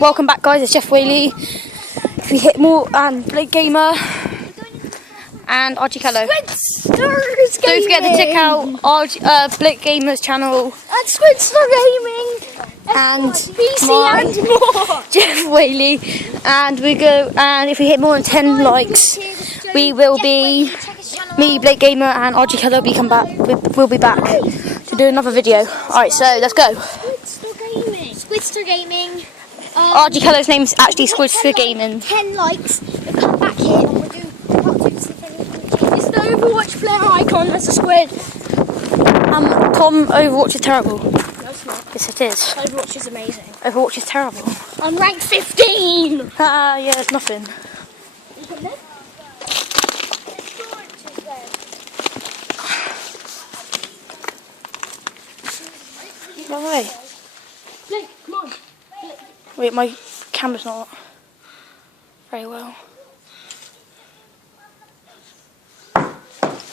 Welcome back, guys. It's Jeff Whaley. If we hit more, and Blake Gamer and Archie Kello. Squidsters Don't forget to check out Blake Gamer's channel and Squidster Gaming and PC mine, and more. Jeff Whaley. And if we hit more than 10 likes, we will be me, Blake Gamer, and Archie Kello will be back to do another video. Alright, so let's go. Squidster Gaming. Archie Kello's name is actually Squidster Gaming. 10 likes, we'll come back here and we'll do part 2 to see if anything. It's the Overwatch player icon, that's a squid. Tom, Overwatch is terrible. No, it's not. Yes, it is. Overwatch is amazing. Overwatch is terrible. I'm ranked 15! Yeah, it's nothing. No way. Blake, come on. Wait, my camera's not very well.